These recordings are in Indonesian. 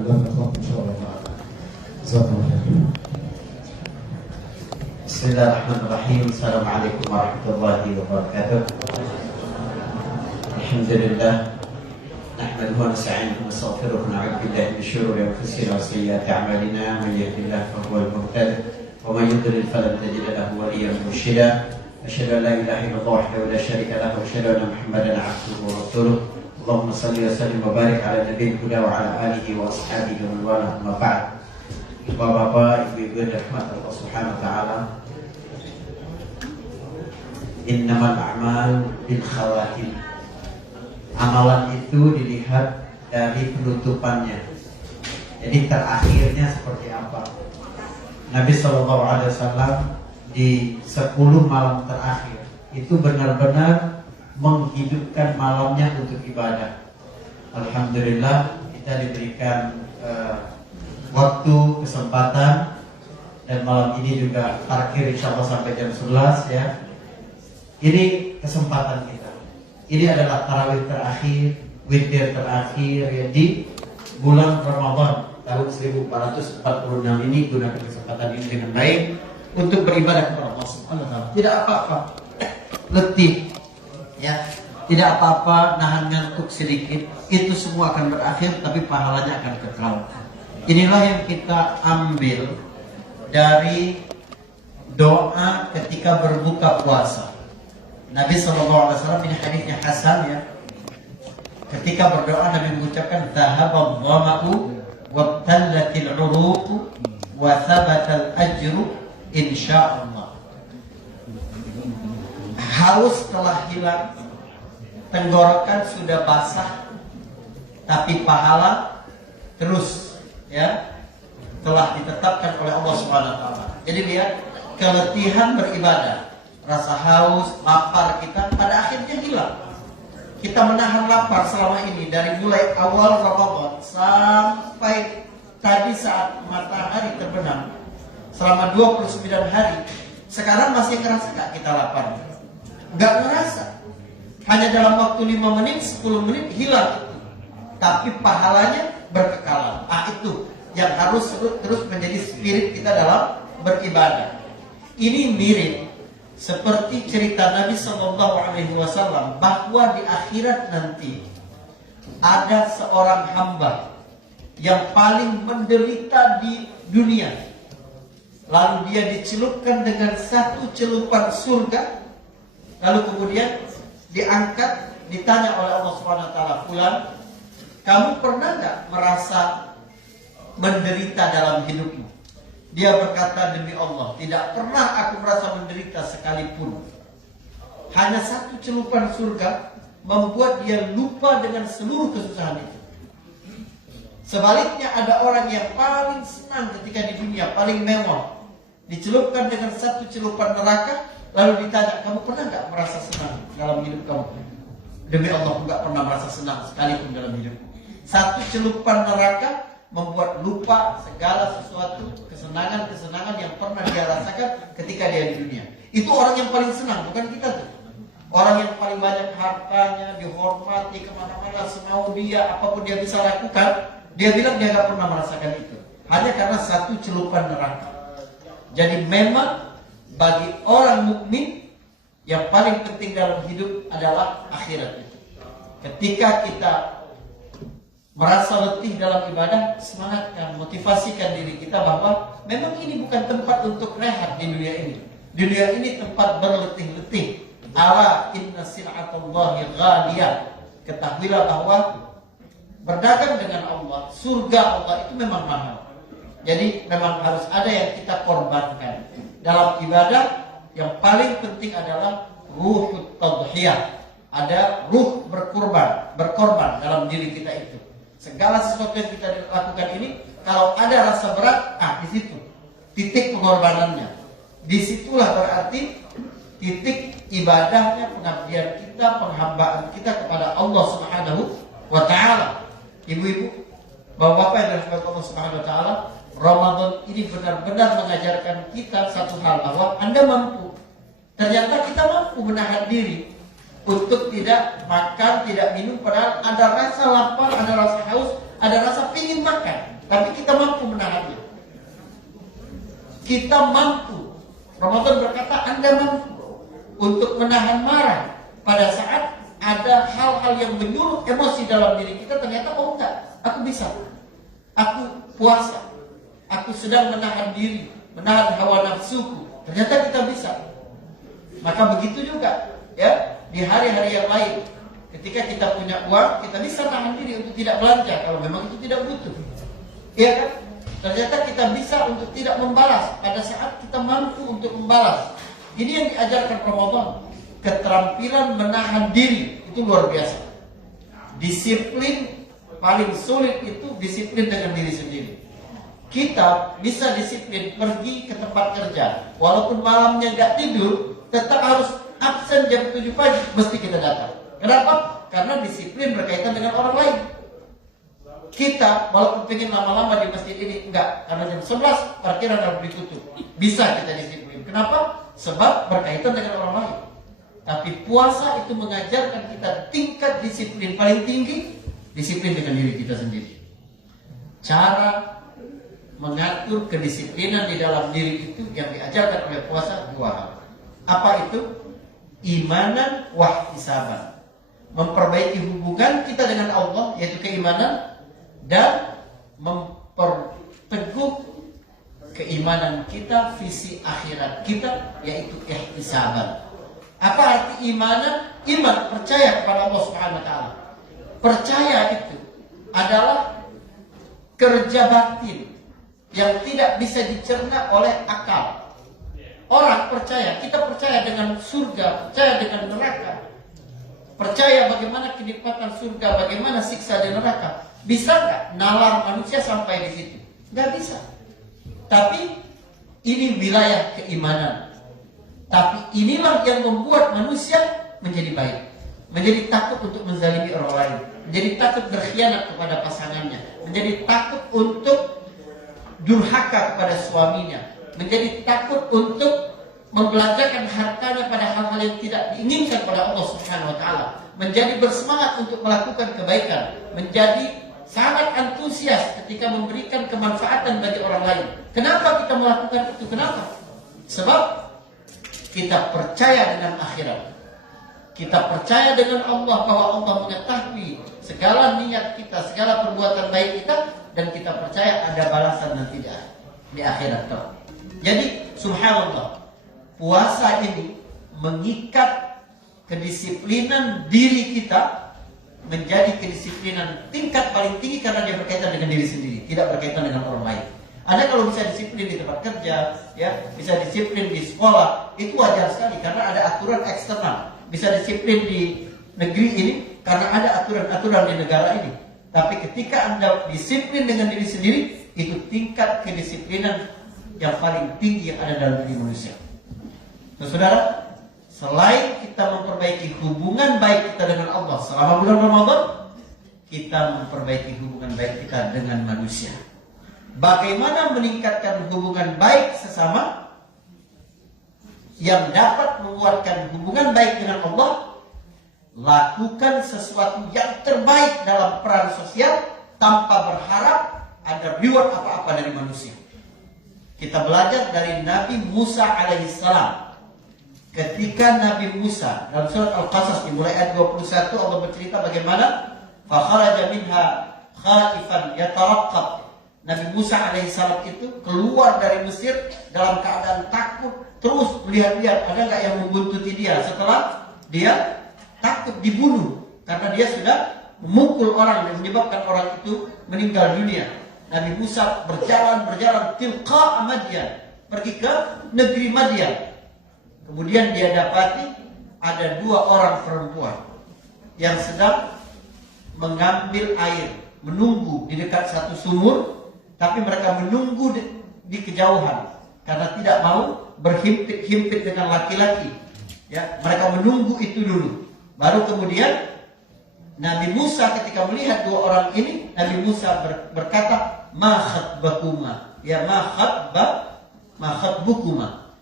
لله نخاف إن شاء الله تعالى. جزاكم الله خير. Bismillahirrahmanirrahim. Assalamualaikum warahmatullahi wabarakatuh. Alhamdulillah. نحمده ونستعينه ونستغفره ونعوذ بالله من شرور انفسنا وسيئات اعمالنا من يهد الله فهو المهتد ومن يضلل فلن تجد له وليا مرشدا اشهد ان لا اله الا الله وحده لا شريك له واشهد ان محمدا عبده ورسوله اللهم صل وسلم وبارك على نبي الهدى وعلى اله واصحابه ومن والاه اما بعد. Bapak-bapak, ibu-ibu rahmat Allah Subhanahu wa taala. Innamal a'mal bil khawatim. Amalan itu dilihat dari penutupannya. Jadi terakhirnya seperti apa? Nabi SAW di 10 malam terakhir itu benar-benar menghidupkan malamnya untuk ibadah. Alhamdulillah kita diberikan waktu, kesempatan, dan malam ini juga terakhir insya Allah sampai jam 11 ya. Ini kesempatan kita. Ini adalah tarawih terakhir, witir terakhir ya, di bulan Ramadan tahun 1446 ini. Gunakan kesempatan ini dengan baik untuk beribadah kepada Allah Subhanahu wa taala. Tidak apa-apa letih ya, tidak apa-apa nahan ngantuk sedikit, itu semua akan berakhir tapi pahalanya akan kekal. Inilah yang kita ambil dari doa ketika berbuka puasa. Nabi SAW ini hadisnya Hasan ya. Ketika berdoa Nabi mengucapkan dhahabadh dhama'u wabtallatil 'uruq wa thabatal ajru insyaallah. Haus telah hilang, tenggorokan sudah basah, tapi pahala terus ya telah ditetapkan oleh Allah Subhanahu wa taala. Jadi lihat, keletihan beribadah, rasa haus, lapar kita pada akhirnya hilang. Kita menahan lapar selama ini dari mulai awal Ramadan sampai tadi saat matahari terbenam selama 29 hari. Sekarang masih ngerasa gak kita lapar? Gak ngerasa. Hanya dalam waktu 5 menit, 10 menit hilang itu. Tapi pahalanya berkekalan. Itu yang harus terus menjadi spirit kita dalam beribadah. Ini mirip seperti cerita Nabi SAW bahwa di akhirat nanti ada seorang hamba yang paling menderita di dunia. Lalu dia dicelupkan dengan satu celupan surga. Lalu kemudian diangkat, ditanya oleh Allah SWT, "Fulan, kamu pernah gak merasa menderita dalam hidupmu?" Dia berkata, "Demi Allah, tidak pernah aku merasa menderita sekalipun." Hanya satu celupan surga membuat dia lupa dengan seluruh kesusahan itu. Sebaliknya ada orang yang paling senang ketika di dunia, paling mewah, dicelupkan dengan satu celupan neraka, lalu ditanya, "Kamu pernah gak merasa senang dalam hidup kamu?" "Demi Allah, aku gak pernah merasa senang sekalipun dalam hidupku." Satu celupan neraka membuat lupa segala sesuatu, kesenangan-kesenangan yang pernah dia rasakan ketika dia di dunia. Itu orang yang paling senang, bukan kita tuh. Orang yang paling banyak hartanya, dihormati kemana-mana, semau dia, apapun dia bisa lakukan, dia bilang dia gak pernah merasakan itu. Hanya karena satu celupan neraka. Jadi memang bagi orang mukmin yang paling penting dalam hidup adalah akhirat itu. Ketika kita merasa letih dalam ibadah, semangatkan, motivasikan diri kita bahwa memang ini bukan tempat untuk rehat di dunia ini. Dunia ini tempat berletih-letih. Ala inna sil'atallahi ghaliyah. Ketahuilah bahwa berdagang dengan Allah, surga Allah itu memang mahal. Jadi memang harus ada yang kita korbankan. Dalam ibadah yang paling penting adalah ruhut tadhiyah. Ada ruh berkorban dalam diri kita itu. Segala sesuatu yang kita lakukan ini, kalau ada rasa berat, di situ titik pengorbanannya. Disitulah berarti titik ibadahnya, pengabdian kita, penghambaan kita kepada Allah Subhanahu wa taala. Ibu-ibu, bapak-bapak yang dirahmati Allah Subhanahu wa taala, Ramadan ini benar-benar mengajarkan kita satu hal, bahwa Anda mampu. Ternyata kita mampu menahan diri untuk tidak makan, tidak minum, padahal ada rasa lapar, ada rasa haus, ada rasa ingin makan. kita mampu. Ramadan berkata Anda mampu untuk menahan marah pada saat ada hal-hal yang menyulut emosi dalam diri kita. Ternyata oh enggak, aku bisa, aku puasa, aku sedang menahan diri, menahan hawa nafsuku. Ternyata kita bisa. Maka begitu juga ya di hari-hari yang lain. Ketika kita punya uang, kita bisa tahan diri untuk tidak belanja kalau memang itu tidak butuh. Iya kan? Ternyata kita bisa untuk tidak membalas pada saat kita mampu untuk membalas. Ini yang diajarkan Ramadan. Keterampilan menahan diri itu luar biasa. Disiplin paling sulit itu disiplin dengan diri sendiri. Kita bisa disiplin pergi ke tempat kerja, walaupun malamnya nggak tidur, tetap harus absen jam 7 pagi, mesti kita datang. Kenapa? Karena disiplin berkaitan dengan orang lain. Kita walaupun pengen lama-lama di masjid ini, enggak, karena jam 11 parkiran harus ditutup. Bisa kita disiplin. Kenapa? Sebab berkaitan dengan orang lain. Tapi puasa itu mengajarkan kita tingkat disiplin paling tinggi, disiplin dengan diri kita sendiri. Cara mengatur kedisiplinan di dalam diri itu yang diajarkan oleh puasa dua hal. Apa itu? Imanan wahtisaban. Memperbaiki hubungan kita dengan Allah, yaitu keimanan, dan memperteguh keimanan kita, visi akhirat kita, yaitu ihtisaban. Apa arti imanan? Iman, percaya kepada Allah Subhanahu wa taala. Percaya itu adalah kerja batin yang tidak bisa dicerna oleh akal. Orang percaya, kita percaya dengan surga, percaya dengan neraka, percaya bagaimana kenikmatan surga, bagaimana siksa di neraka. Bisa nggak nalar manusia sampai di situ? Nggak bisa. Tapi ini wilayah keimanan. Tapi inilah yang membuat manusia menjadi baik, menjadi takut untuk menzalimi orang lain, menjadi takut berkhianat kepada pasangannya, menjadi takut untuk durhaka kepada suaminya, menjadi takut untuk membelanjakan hartanya pada hal-hal yang tidak diinginkan pada Allah Subhanahu wa taala, menjadi bersemangat untuk melakukan kebaikan, menjadi sangat antusias ketika memberikan kemanfaatan bagi orang lain. Kenapa kita melakukan itu? Kenapa? Sebab kita percaya dengan akhirat. Kita percaya dengan Allah, bahwa Allah mengetahui segala niat kita, segala perbuatan baik kita, dan kita percaya ada balasan nanti di akhirat. Jadi subhanallah, puasa ini mengikat kedisiplinan diri kita menjadi kedisiplinan tingkat paling tinggi karena dia berkaitan dengan diri sendiri, tidak berkaitan dengan orang lain. Anda kalau bisa disiplin di tempat kerja, ya, bisa disiplin di sekolah, itu wajar sekali karena ada aturan eksternal. Bisa disiplin di negeri ini karena ada aturan-aturan di negara ini. Tapi ketika Anda disiplin dengan diri sendiri, itu tingkat kedisiplinan yang paling tinggi yang ada dalam diri manusia. Nah, saudara, selain kita memperbaiki hubungan baik kita dengan Allah selama bulan Ramadan, kita memperbaiki hubungan baik kita dengan manusia. Bagaimana meningkatkan hubungan baik sesama yang dapat menguatkan hubungan baik dengan Allah? Lakukan sesuatu yang terbaik dalam peran sosial tanpa berharap ada reward apa-apa dari manusia. Kita belajar dari Nabi Musa alaihissalam. Ketika Nabi Musa dalam surat Al-Qasas dimulai ayat 21, Allah bercerita bagaimana fakharaja minha khaifan yataraqqab. Nabi Musa alaihissalam itu keluar dari Mesir dalam keadaan takut, terus melihat-lihat ada nggak yang membuntuti dia setelah dia takut dibunuh karena dia sudah memukul orang dan menyebabkan orang itu meninggal dunia. Nabi Musa berjalan tilqa Madian, pergi ke negeri Madian. Kemudian dia dapati ada dua orang perempuan yang sedang mengambil air, menunggu di dekat satu sumur. Tapi mereka menunggu di kejauhan karena tidak mau berhimpit-himpit dengan laki-laki. Ya, mereka menunggu itu dulu. Baru kemudian Nabi Musa ketika melihat dua orang ini, Nabi Musa berkata, "Ma khatbakuma?" Ya, ma khatbukuma.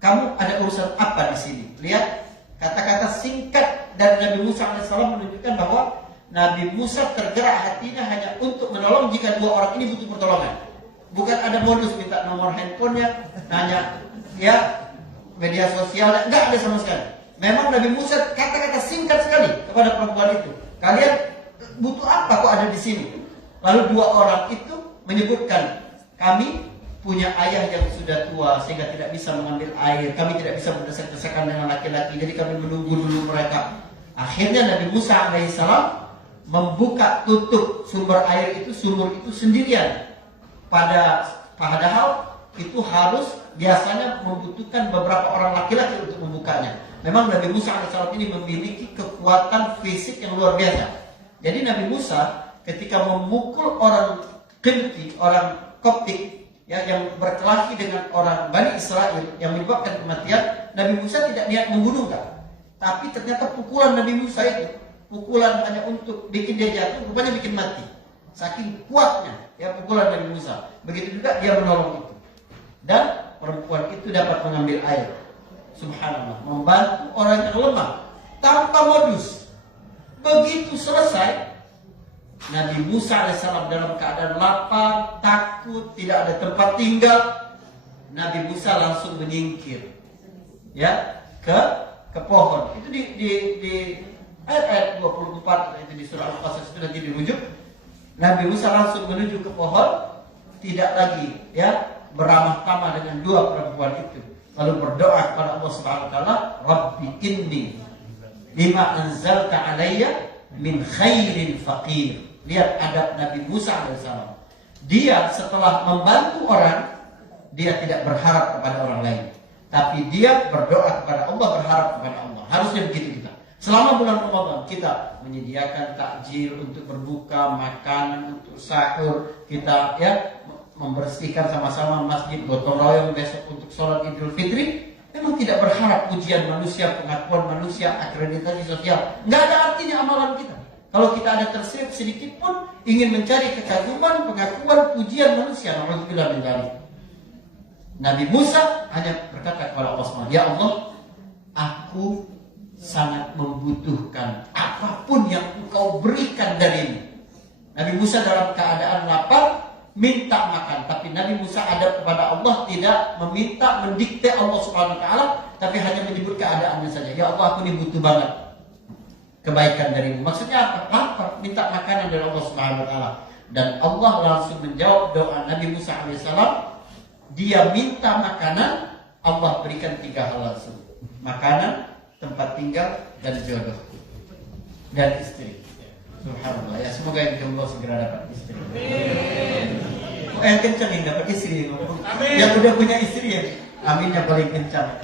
Kamu ada urusan apa di sini? Lihat kata-kata singkat dari Nabi Musa alaihissalam menunjukkan bahwa Nabi Musa tergerak hatinya hanya untuk menolong jika dua orang ini butuh pertolongan. Bukan ada modus minta nomor handphonenya, nanya ya media sosialnya, nggak ada sama sekali. Memang Nabi Musa kata-kata singkat sekali kepada perempuan itu. Kalian butuh apa kok ada di sini? Lalu dua orang itu menyebutkan, kami punya ayah yang sudah tua sehingga tidak bisa mengambil air. Kami tidak bisa berdesak-desakan dengan laki-laki, jadi kami menunggu dulu mereka. Akhirnya Nabi Musa alaihissalam membuka tutup sumber air itu, sumur itu sendirian. Padahal itu harus biasanya membutuhkan beberapa orang laki-laki untuk membukanya. Memang Nabi Musa alaihissalam ini memiliki kekuatan fisik yang luar biasa. Jadi Nabi Musa ketika memukul orang Qibti, orang Koptik, ya, yang berkelahi dengan orang Bani Israel yang menyebabkan kematian, Nabi Musa tidak niat membunuh, kan? Tapi ternyata pukulan Nabi Musa itu, pukulan hanya untuk bikin dia jatuh, rupanya bikin mati. Saking kuatnya ya pukulan Nabi Musa. Begitu juga dia menolong itu. Dan perempuan itu dapat mengambil air. Subhanallah, membantu orang yang lemah tanpa modus. Begitu selesai, Nabi Musa alaihissalam dalam keadaan lapar, takut, tidak ada tempat tinggal. Nabi Musa langsung menyingkir, ya, ke pohon. Itu di ayat 24 itu di surah Al-Qasas itu nanti dirujuk. Nabi Musa langsung menuju ke pohon, tidak lagi ya beramah tamah dengan dua perempuan itu. Lalu berdoa kepada Allah Subhanahu wa taala, Rabbi inni lima anzalta alayya min khairin faqir. Lihat adab Nabi Musa alaihissalam. Dia setelah membantu orang, dia tidak berharap kepada orang lain, tapi dia berdoa kepada Allah, berharap kepada Allah. Harusnya begitu kita. Selama bulan Ramadan kita menyediakan takjil untuk berbuka, makanan untuk sahur, kita ya membersihkan sama-sama masjid, gotong royong besok untuk sholat Idul Fitri. Memang tidak berharap pujian manusia, pengakuan manusia, akreditasi sosial. Nggak ada artinya amalan kita. Kalau kita ada terselip sedikit pun ingin mencari kekaguman, pengakuan, pujian manusia, na'udzubillah min dzalik. Nabi Musa hanya berkata kepada Allah SWT, ya Allah, aku sangat membutuhkan apapun yang Engkau berikan darimu. Nabi Musa dalam keadaan lapar minta makan, tapi Nabi Musa adab kepada Allah, tidak meminta, mendikte Allah Subhanahu wa taala, tapi hanya menyebut keadaannya saja. Ya Allah, aku ini butuh banget kebaikan darimu. Maksudnya apa? Lapar, minta makanan dari Allah Subhanahu wa taala. Dan Allah langsung menjawab doa Nabi Musa alaihissalam. Dia minta makanan, Allah berikan 3 hal langsung. Makanan, tempat tinggal, dan jodoh, dan istri. Subhanallah, ya semoga yang jomblo segera dapat istri. Yang kencang yang dapat istri. Amin. Yang udah punya istri ya, amin yang paling kencang.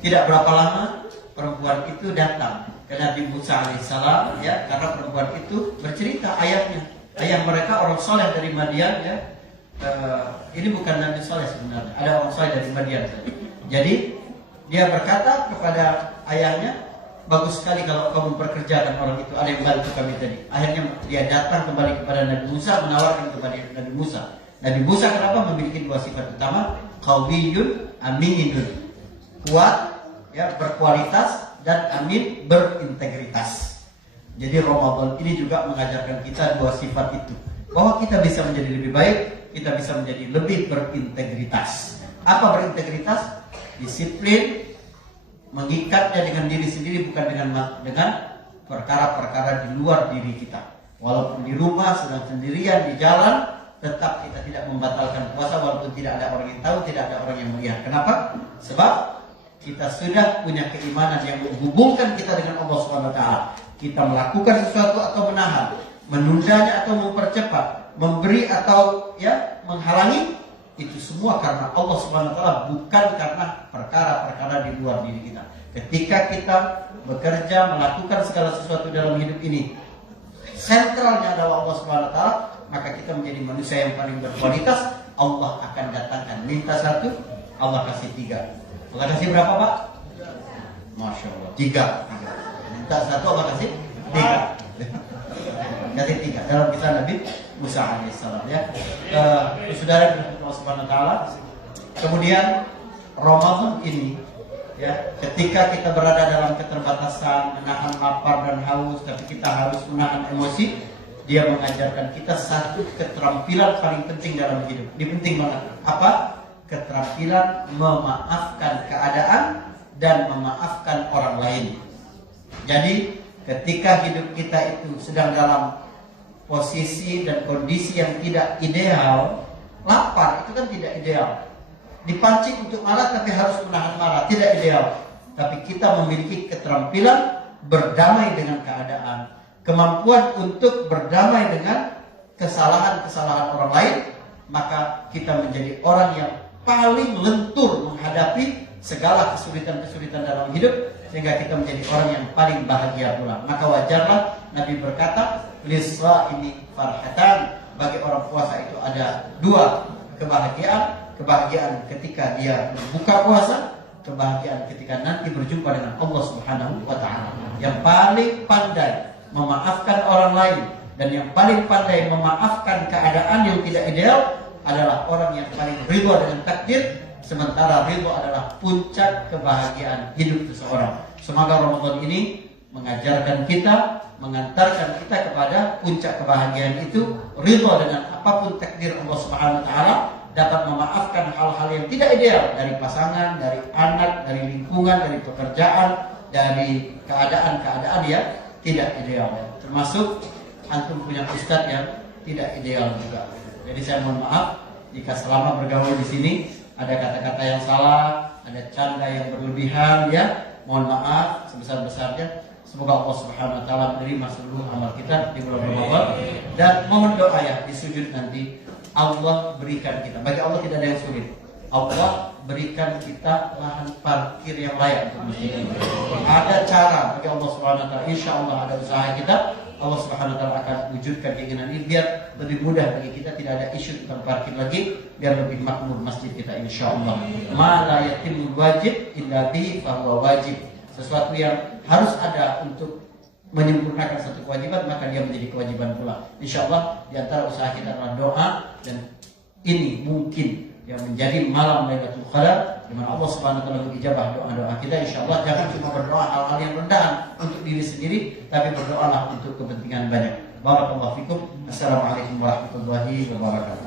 Tidak berapa lama perempuan itu datang ke Nabi Musa alaihissalam, ya, karena perempuan itu bercerita ayahnya, ayah mereka orang soleh dari Madian, ya. Ini bukan Nabi soleh sebenarnya, ada orang soleh dari Madian. Jadi dia berkata kepada ayahnya, bagus sekali kalau kamu memperkerjakan orang itu, ada yang bantu kami tadi. Akhirnya dia datang kembali kepada Nabi Musa, menawarkan kepada Nabi Musa. Nabi Musa kenapa memiliki 2 sifat utama? Qawiyun aminun, kuat, ya, berkualitas, dan amin, berintegritas. Jadi Ramadan ini juga mengajarkan kita 2 sifat itu, bahwa kita bisa menjadi lebih baik, kita bisa menjadi lebih berintegritas. Apa berintegritas? Disiplin, mengikatnya dengan diri sendiri, bukan dengan perkara-perkara di luar diri kita. Walaupun di rumah sedang sendirian di jalan, tetap kita tidak membatalkan puasa walaupun tidak ada orang yang tahu, tidak ada orang yang melihat. Kenapa? Sebab kita sudah punya keimanan yang menghubungkan kita dengan Allah SWT. Kita melakukan sesuatu atau menahan, menundanya atau mempercepat, memberi atau ya menghalangi, itu semua karena Allah SWT, bukan karena perkara-perkara di luar diri kita. Ketika kita bekerja, melakukan segala sesuatu dalam hidup ini, sentralnya adalah Allah SWT, maka kita menjadi manusia yang paling berkualitas. Allah akan datangkan, minta 1, Allah kasih 3. Allah kasih berapa, Pak? Masya Allah, 3. Minta 1, Allah kasih 3. Kasih 3 dalam kisah Nabi Musa alaihissalam, ya. Saudara Allah Subhanahu wa taala. Kemudian Ramadan ini, ya, ketika kita berada dalam keterbatasan, menahan lapar dan haus, tapi kita harus menahan emosi, Dia mengajarkan kita satu keterampilan paling penting dalam hidup. Ini penting banget. Apa? Keterampilan memaafkan keadaan dan memaafkan orang lain. Jadi ketika hidup kita itu sedang dalam posisi dan kondisi yang tidak ideal, lapar itu kan tidak ideal. Dipancing untuk marah tapi harus menahan marah, tidak ideal. Tapi kita memiliki keterampilan berdamai dengan keadaan, kemampuan untuk berdamai dengan kesalahan-kesalahan orang lain, maka kita menjadi orang yang paling lentur menghadapi segala kesulitan-kesulitan dalam hidup, sehingga kita menjadi orang yang paling bahagia pula. Maka wajarlah Nabi berkata, lis-shaimi farhatan, bagi orang puasa itu ada dua kebahagiaan ketika dia berbuka puasa, kebahagiaan ketika nanti berjumpa dengan Allah Subhanahu wa taala. Yang paling pandai memaafkan orang lain dan yang paling pandai memaafkan keadaan yang tidak ideal adalah orang yang paling ridho dengan takdir, sementara ridho adalah puncak kebahagiaan hidup seseorang. Semoga Ramadan ini mengajarkan kita, mengantarkan kita kepada puncak kebahagiaan itu, ridho dengan apapun takdir Allah Subhanahu wa taala, dapat memaafkan hal-hal yang tidak ideal dari pasangan, dari anak, dari lingkungan, dari pekerjaan, dari keadaan-keadaan yang tidak ideal. Termasuk antum punya ustadz yang tidak ideal juga. Jadi saya mohon maaf jika selama bergaul di sini ada kata-kata yang salah, ada canda yang berlebihan, ya. Mohon maaf sebesar-besarnya. Semoga Allah Subhanahu wa taala menerima seluruh amal kita di bulan Ramadan, dan mohon doa ya di sujud nanti Allah berikan kita. Bagi Allah tidak ada yang sulit. Allah berikan kita lahan parkir yang layak untuk masjid ini. Ada cara bagi Allah Subhanahu wa taala. Insyaallah ada usaha kita. Allah Subhanahu wa taala akan wujudkan keinginan ini biar lebih mudah bagi kita, tidak ada isu tentang parkir lagi, biar lebih makmur masjid kita insyaallah. Ma la yatimul wajib illa bihi fa huwa wajib. Sesuatu yang harus ada untuk menyempurnakan satu kewajiban, maka dia menjadi kewajiban pula. Insyaallah di antara usaha kita adalah doa, dan ini mungkin yang menjadi malam Lailatul Qadar di mana Allah Subhanahu wa taala mengijabah doa-doa kita. Insyaallah jangan cuma berdoa hal-hal yang rendahan untuk diri sendiri, tapi berdoalah untuk kepentingan banyak. Barakallahu fikum. Assalamualaikum warahmatullahi wabarakatuh.